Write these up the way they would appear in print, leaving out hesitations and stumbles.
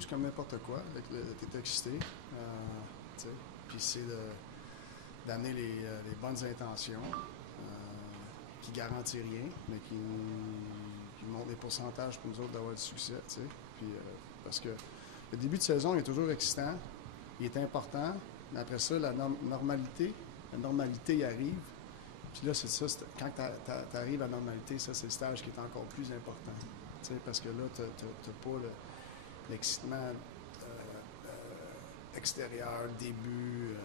c'est comme n'importe quoi. Tu es excité. Puis c'est d'amener les bonnes intentions qui ne garantissent rien, mais qui montrent des pourcentages pour nous autres d'avoir du succès. Puis, parce que le début de saison est toujours excitant, il est important, mais après ça, la normalité y arrive. Puis là, c'est ça, quand tu arrives à la normalité, ça, c'est le stage qui est encore plus important. Parce que là, tu n'as pas l'excitement extérieur, début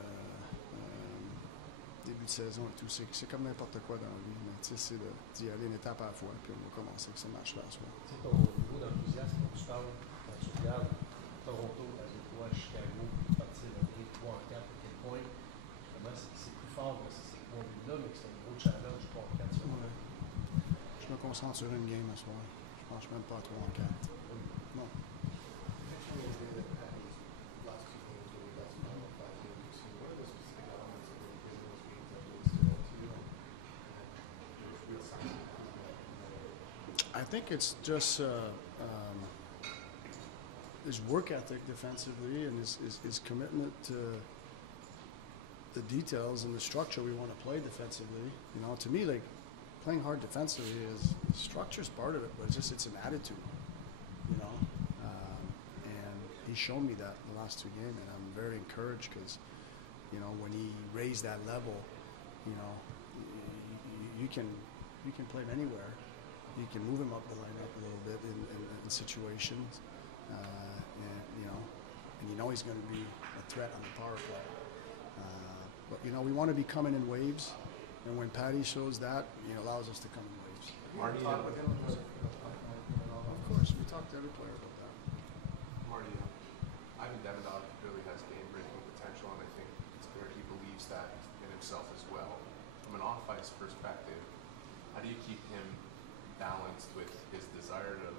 de saison et tout. C'est comme n'importe quoi dans la vie, mais c'est d'y aller une étape à la fois, puis on va commencer avec ce match-là à soi. C'est ton niveau d'enthousiasme quand tu parles, quand tu regardes Toronto, à Détroit, Chicago, partir de 3 en 4, à quel point, justement, c'est plus fort que ces points-là, mais que c'est un gros challenge 3 en 4 sur moi. Je me concentre sur une game à soir. Je pense même pas à 3 en 4. Non. I think it's just his work ethic defensively and his commitment to the details and the structure we want to play defensively. You know, to me, like playing hard defensively structure is part of it, but it's an attitude. You know, and he's shown me that the last 2 games, and I'm very encouraged because, you know, when he raised that level, you know, you can play him anywhere. You can move him up the lineup a little bit in situations, and you know he's going to be a threat on the power play. But you know we want to be coming in waves, and when Patty shows that, it allows us to come in waves. Marty, of course, we talk to every player about that. Marty, Ivan Devon really has game-breaking potential, and I think it's clear he believes that in himself as well. From an off-ice perspective, how do you keep him balanced with his desire to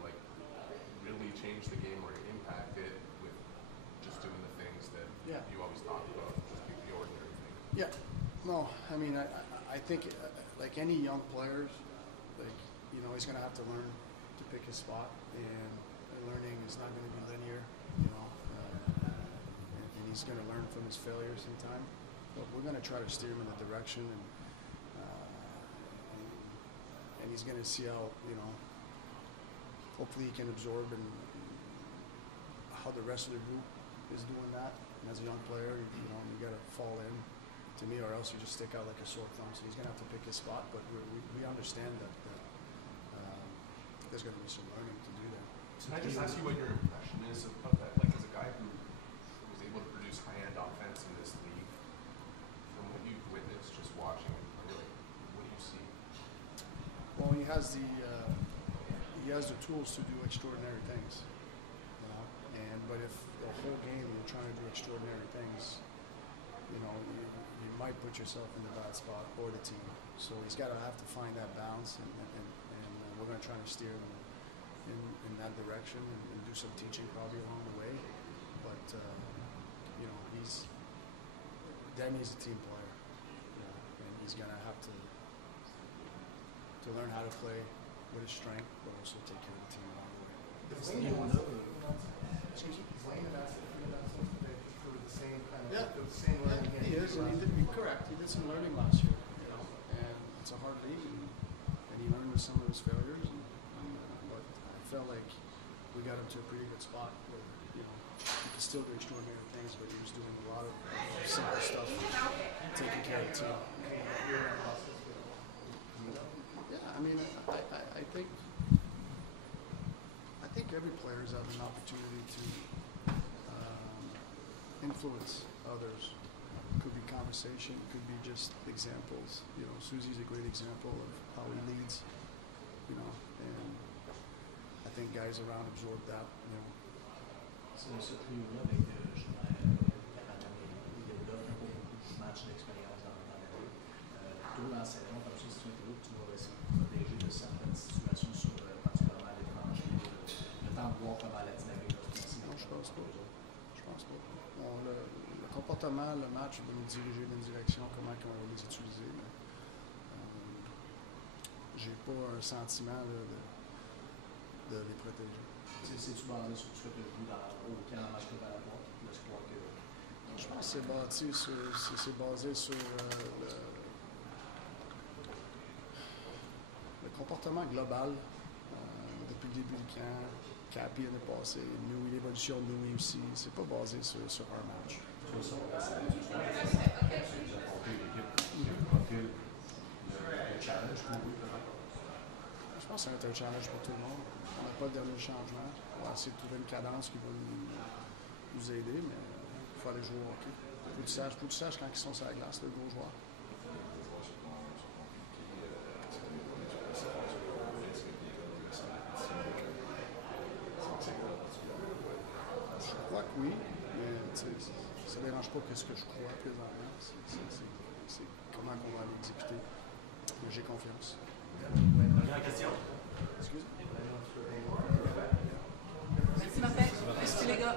really change the game or impact it with just doing the things that you always talk about, just the ordinary things? Yeah, no, I mean I think like any young players, he's going to have to learn to pick his spot, and learning is not going to be linear, and he's going to learn from his failures in time. But we're going to try to steer him in the direction, and he's going to see how, hopefully he can absorb and how the rest of the group is doing that. And as a young player, you got to fall in to me, or else you just stick out like a sore thumb. So he's going to have to pick his spot, but we understand that there's going to be some learning to do that. Can I just ask you what your impression is of that? Like, as a guy who was able to produce high-end offense in this league, from what you've witnessed just watching him play, what do you see? Well, he has the tools to do extraordinary things, but if the whole game you're trying to do extraordinary things, you might put yourself in a bad spot, or the team. So he's got to have to find that balance, and we're going to try to steer him in that direction and do some teaching probably along the way. But Demi's a team player, and he's going to have to learn how to play with his strength, but also take care of the team along the way. He's laying the basket for the same kind of the same learning game. He is, and correct. He did some learning last year, and it's a hard league, and he learned with some of his failures. But I felt like we got him to a pretty good spot where he could still do extraordinary things, but he was doing a lot of simple stuff, taking care of the team. I mean, I think every player has had an opportunity to influence others. It could be conversation, it could be just examples. Susie's a great example of how he leads, and I think guys around absorb that. C'est ce trio-là avec Jour, Canadien, il offre beaucoup de matchs d'expérience dans l'année. Plutôt dans la saison, comme ça, si tu es un tu vas essayer de protéger de certaines situations, particulièrement à l'étranger, le temps de voir comment la dynamique va se passer. Non, je pense pas. Bon, le comportement, le match va nous diriger dans une direction, comment on va les utiliser. Mais, j'ai pas un sentiment de les protéger. C'est-tu basé sur ce que tu as vu au camp c'est bâti c'est basé sur le comportement global depuis le début du camp. Capi l'année passée, nous, l'évolution de nous aussi. C'est pas basé sur un match. Sur ça, vous apportez l'équipe qui a le profil, le challenge pour vous, peut-être? Je pense que ça va être un challenge pour tout le monde. On n'a pas le dernier changement. On va essayer de trouver une cadence qui va nous aider, mais il faut aller jouer au hockey. Faut que tu saches quand ils sont sur la glace, le gros joueur. Je crois que oui, mais ça ne dérange pas que ce que je crois présentement. C'est comment on va l'exécuter. Mais j'ai confiance. Dernière question. Excuse. Merci Martin. Merci les gars.